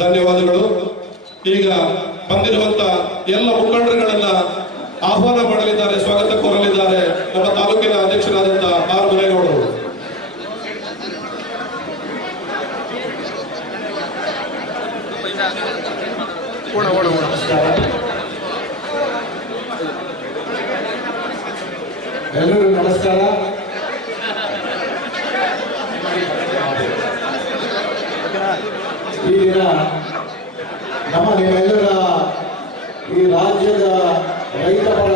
ಧನ್ಯವಾದಗಳು. ಈಗ ಬಂದಿರುವಂತ ಎಲ್ಲ ಮುಖಂಡರುಗಳನ್ನ ಆಹ್ವಾನ ಮಾಡಲಿದ್ದಾರೆ ಸ್ವಾಗತ ಕೋರಲಿದ್ದಾರೆ ನಮ್ಮ ತಾಲೂಕಿನ ಅಧ್ಯಕ್ಷರಾದಂತಹ ಆರ್ ಮನೆಗೌಡರು ಎಲ್ಲರೂ ನಮಸ್ಕಾರ. ಈ ನಮ್ಮ ನಿಮ್ಮೆಲ್ಲರ ಈ ರಾಜ್ಯದ ರೈತ ಪರ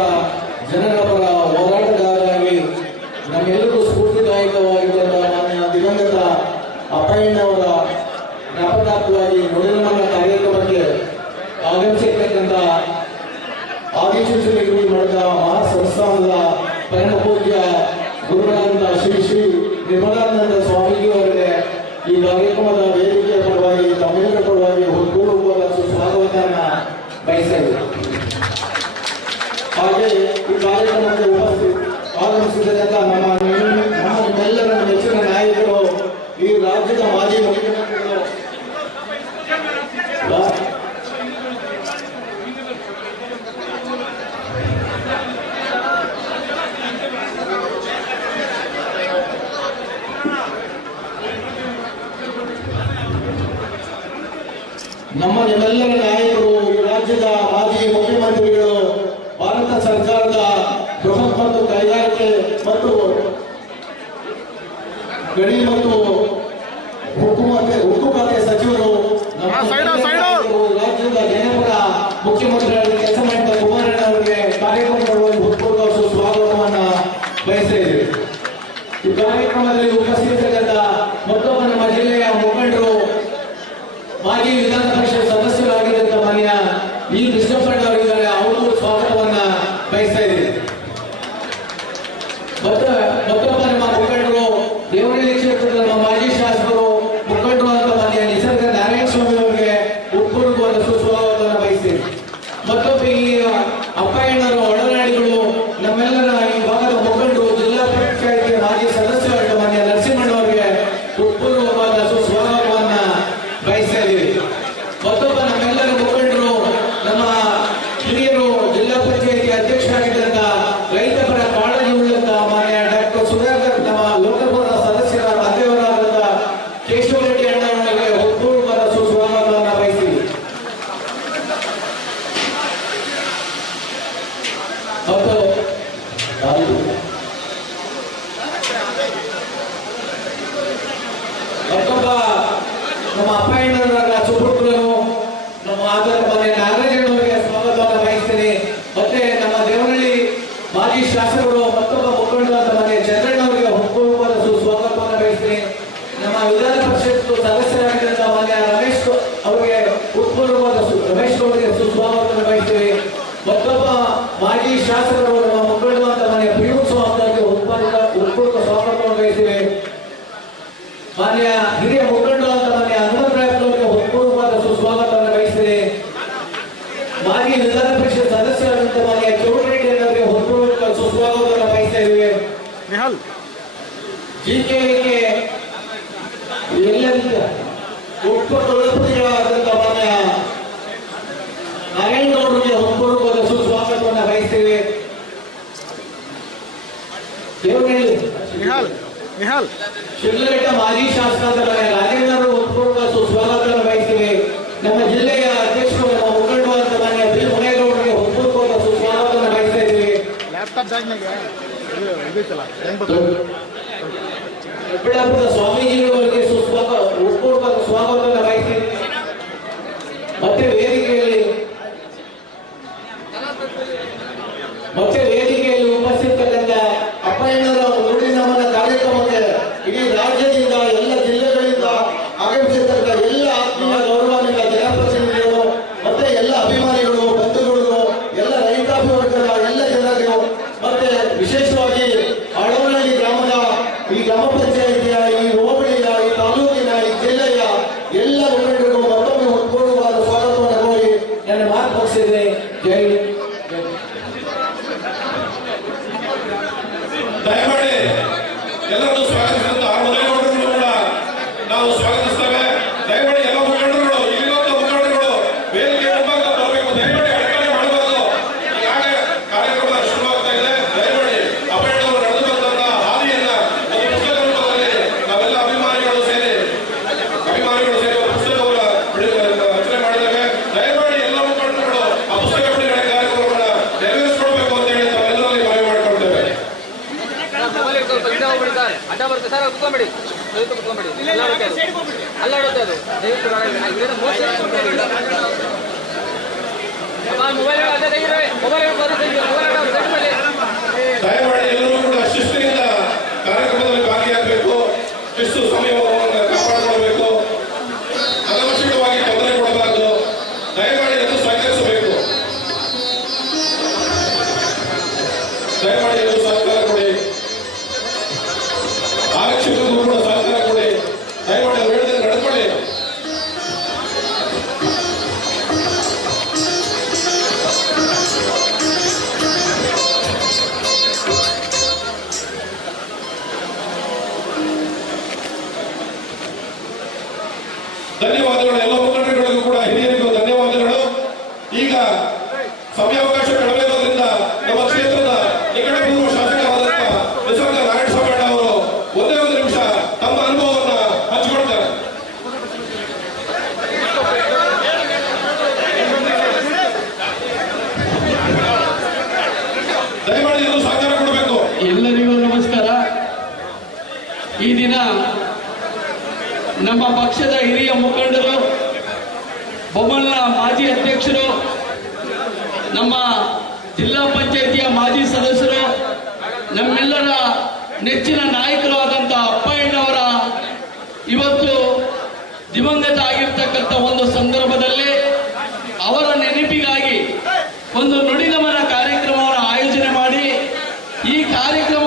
ನಮ್ಮ ನಿಮ್ಮೆಲ್ಲರ ನಾಯಕರು ಈ ರಾಜ್ಯದ ಮಾಜಿ ಮುಖ್ಯಮಂತ್ರಿಗಳು ಭಾರತ ಸರ್ಕಾರದ ಬೃಹತ್ ಮತ್ತು ಕೈಗಾರಿಕೆ ಮತ್ತು ಗಡಿ ಮತ್ತು ಉಕ್ಕು ಖಾತೆ ಸಚಿವರು ರಾಜ್ಯದ ಜನಪರ ಮುಖ್ಯಮಂತ್ರಿಯಾಗಿ ಕೆಲಸ ಮಾಡಿದ ಕುಮಾರಣ್ಣ ಅವರಿಗೆ ಕಾರ್ಯಕ್ರಮದಲ್ಲಿ ಹೃತ್ಪೂರ್ವಕ ಸುಸ್ವಾಗತವನ್ನ ಬಯಸ್ತಾ ಇದ್ದೇವೆ. ಈ ಕಾರ್ಯಕ್ರಮದಲ್ಲಿ ಉಪಸ್ಥಿತರಿದ್ದ ಮತ್ತೊಬ್ಬ ನಮ್ಮ ಜಿಲ್ಲೆಯ ಮುಖಂಡರು ಮಾಜಿ ವಿಧಾನ ಪರಿಷತ್ ಸದಸ್ಯರಾಗಿದ್ದಂತ ಮಾನ್ಯ ಈ ಕೃಷ್ಣಪ್ಪಣ್ಣ ಅವರಿದ್ದಾರೆ ಅವರು ಸ್ವಾಗತವನ್ನ ಬಯಸ್ತಾ ಇದ್ದೀವಿ ಮತ್ತು ಮತ್ತೊಬ್ಬ ನಮ್ಮ ಮುಖಂಡರು ದೇವರಳ್ಳಿ ಕ್ಷೇತ್ರದ ನಮ್ಮ ಮಾಜಿ ಶಾಸಕರು ಮುಖಂಡರು ಅಂತ ಮಾನ್ಯ ನಿಸರ್ಗ ನಾರಾಯಣ ಸ್ವಾಮಿ ಅವರಿಗೆ ಉತ್ಪೂರ್ವಕವಾದ ಸುಸ್ವಾಗತವನ್ನು ಬಯಸ್ತೀನಿ ಮತ್ತೊಬ್ಬ ಈ ಅಪ್ಪಯ್ಯಣ್ಣರು ಒಡನಾಡಿಗಳು ನಮ್ಮೆಲ್ಲರ ಈ ಭಾಗದ ಮುಖಂಡರು ಜಿಲ್ಲಾ ಪಂಚಾಯತಿ ಮಾಜಿ ಸದಸ್ಯರಾದ ಮಾನ್ಯ ನರಸಿಂಹಣ್ಣ ಅವರಿಗೆ ಉತ್ಪೂರ್ವಕವಾದ ಸುಸ್ವಾಗತವನ್ನ ಬಯಸ್ತಾ ಇದ್ದೀವಿ ಮತ್ತೊಬ್ಬ ನಮ್ಮೆಲ್ಲರ ಮುಖಂಡರು ನಮ್ಮ ಹಿರಿಯರು ಜಿಲ್ಲಾ ಪಂಚಾಯತಿ ಅಧ್ಯಕ್ಷರಾಗಿದ್ದಂತ ರೈತ ಪರ ಕಾಳಜಿ ಉಳ್ಳಂತ ಮಾನ್ಯ ಡಾಕ್ಟರ್ ಸುಧಾಕರ್ ನಮ್ಮ ಲೋಕಸಭಾ ಸದಸ್ಯರ ತಂದೆಯವರಾದಂತ ಕೇಶವ ರೆಡ್ಡಿ ಅಣ್ಣವರಿಗೆ ಉತ್ಪೂರ್ವಕವಾದ ಸುಸ್ವಾಗತವನ್ನು ಬಯಸ್ತೀವಿ ಮತ್ತು ಮತ್ತೊಬ್ಬ ನಮ್ಮ ಅಪ್ಪಯ್ಯನವರ ಸುಪುತ್ರರು ನಮ್ಮ ಆದರ ಮನೆ ನಾಗರಾಜಣ್ಣವರಿಗೆ ಸ್ವಾಗತವನ್ನು ಬಯಸ್ತೇನೆ. ಮತ್ತೆ ನಮ್ಮ ದೇವನಹಳ್ಳಿ ಮಾಜಿ ಶಾಸಕರು ಮತ್ತೊಬ್ಬ ಮುಖಂಡರಾದ ಮನೆ ಚಂದ್ರಣ್ಣವರಿಗೆ ಹುಟ್ಟುಹಬ್ಬದ ಸುಸ್ವಾಗತವನ್ನು ಬಯಸ್ತೇನೆ. ನಮ್ಮ ವಿಧಾನ ಪರಿಷತ್ ಸದಸ್ಯರಾಗಿದ್ದಂತ ಮಾನ್ಯ ರಮೇಶ್ ಅವರಿಗೆ ಉತ್ಪೂರ್ವವಾದ ರಮೇಶ್ ಅವರಿಗೆ ಸುಸ್ವಾಗತವನ್ನು ಬಯಸ್ತೇವೆ. ಮತ್ತೊಬ್ಬ ಮಾಜಿ ಶಾಸಕರು ನಮ್ಮ ಮುಖಂಡರಾದ ಮನೆ ಸ್ವಾಮಿ ಅವರಿಗೆ ಉತ್ಪೂರ್ವ ಸ್ವಾಗತವನ್ನು ಬಯಸ್ತೇವೆ. ಮಾನ್ಯ ಹಿರಿಯ ಮುಖಂಡರು ಅಂತ ಮಾನ್ಯ ಹನುಮಂತರಾಯಪ್ಪನವರಿಗೆ ಹೃತ್ಪೂರ್ವವಾದ ಸುಸ್ವಾಗತವನ್ನು ಬಯಸ್ತೇನೆ ಮಾಜಿ ವಿಧಾನ ಪರಿಷತ್ ಸದಸ್ಯರಾದಂತ ಮಾನ್ಯ ಚೌಡರೆಡ್ಡಿ ಅವರಿಗೆ ಹೃತ್ಪೂರ್ವಕ ಸುಸ್ವಾಗತವನ್ನು ಬಯಸ್ತಾ ಇದ್ದೇವೆ ನಿಹಾಲ್ ಜಿಕೆಗೆ ಎಲ್ಲರಿಗ ಉಪ ಕುಲಪತಿಗಳಾದಂತ ಮಾನ್ಯ ನಾರಾಯಣಗೌಡರಿಗೆ ಹೃತ್ಪೂರ್ವಕವಾದ ಸುಸ್ವಾಗತವನ್ನು ಬಯಸ್ತೇವೆ. ನಿಹಾಲ್ ಶಿಡ್ಲಘಟ್ಟ ಮಾಜಿ ಶಾಸಕರಾದ ರಾಜೇಂದ್ರ ಉತ್ಪೂರ್ವಕ ಸುಸ್ವಾಗತವನ್ನು ಬಯಸ್ತೇವೆ. ನಮ್ಮ ಜಿಲ್ಲೆಯ ಅಧ್ಯಕ್ಷರು ನಮ್ಮ ಮುಖಂಡರು ಅಂತ ಮಾನ್ಯ ಬಿ ಮುನೇಗೌಡರಿಗೆ ಉತ್ಪೂರ್ವಕ ಸುಸ್ವಾಗತವನ್ನು ಬಯಸ್ತಾ ಇದ್ದೀವಿ. ಲ್ಯಾಪ್ಟಾಪ್ ಇದೈತಲ್ಲ pelo menos homens e ಕುತ್ಕೊಂಬಿಡಿ ದಯವಿಟ್ಟು ಕುತ್ಕೊಂಬಿಡಿ ಅಲ್ಲಾಡುತ್ತೆ ಅದು. ಅಲ್ಲಾಡುತ್ತೆ ಅದು. ದಯವಿಟ್ಟು ಮೋಸ ಮೊಬೈಲ್ ಅದೇ ತೆಗಿರಿ ಮೊಬೈಲ್ ಮೊಬೈಲ್ ದಯಮಾಡಿ ಎಲ್ಲರೂ ಕೂಡ ಶಿಸ್ತಿನಿಂದ ಕಾರ್ಯಕ್ರಮದಲ್ಲಿ ಭಾಗಿಯಾಗಬೇಕು. ಶಿಸ್ತು ಸಮಯವನ್ನು ಧನ್ಯವಾದಗಳು ಎಲ್ಲ ಮುಖಂಡರುಗಳಿಗೂ ಕೂಡ, ಹಿರಿಯರಿಗೂ ಧನ್ಯವಾದಗಳು. ಈಗ ಸಮಯಾವಕಾಶ ಕಡಿಮೆ ಇರೋದ್ರಿಂದ ನಮ್ಮ ಕ್ಷೇತ್ರದ ನಿಕಟಪೂರ್ವ ಶಾಸಕರಾದಂತಹ ನಿಸರ್ಗ ನಾರಾಯಣಸ್ವಾಮಿ ಅವರು ಒಂದೇ ಒಂದು ನಿಮಿಷ ತಮ್ಮ ಅನುಭವವನ್ನ ಹಂಚಿಕೊಳ್ತಾರೆ. ದಯಮಾಡಿ ಎಲ್ಲರೂ ಸಹಕಾರ ಕೊಡಬೇಕು. ಎಲ್ಲರಿಗೂ ನಮಸ್ಕಾರ. ಈ ದಿನ ನಮ್ಮ ಪಕ್ಷದ ಹಿರಿಯ ಮುಖಂಡರು ಬೊಮ್ಮಲ್ನ ಮಾಜಿ ಅಧ್ಯಕ್ಷರು ನಮ್ಮ ಜಿಲ್ಲಾ ಪಂಚಾಯಿತಿಯ ಮಾಜಿ ಸದಸ್ಯರು, ನಮ್ಮೆಲ್ಲರ ನೆಚ್ಚಿನ ನಾಯಕರು ಆದಂತಹ ಅಪ್ಪಯ್ಯನವರ ಇವತ್ತು ದಿವಂಗತ ಆಗಿರ್ತಕ್ಕಂಥ ಒಂದು ಸಂದರ್ಭದಲ್ಲಿ ಅವರ ನೆನಪಿಗಾಗಿ ಒಂದು ನುಡಿಗಮನ ಕಾರ್ಯಕ್ರಮವನ್ನು ಆಯೋಜನೆ ಮಾಡಿ ಈ ಕಾರ್ಯಕ್ರಮದ